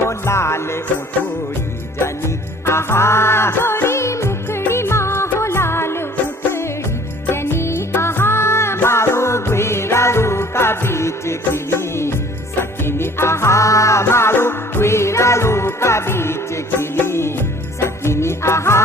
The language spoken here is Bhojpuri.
हो लाल उठोड़ी जनी आहा गोरी मुखड़ी माँ हो लाल उठड़ी जनी आहा मारो गुरारू का बीच खिली सकिनी आहा मारो गुरारू का बीच खिली सकिनी आहा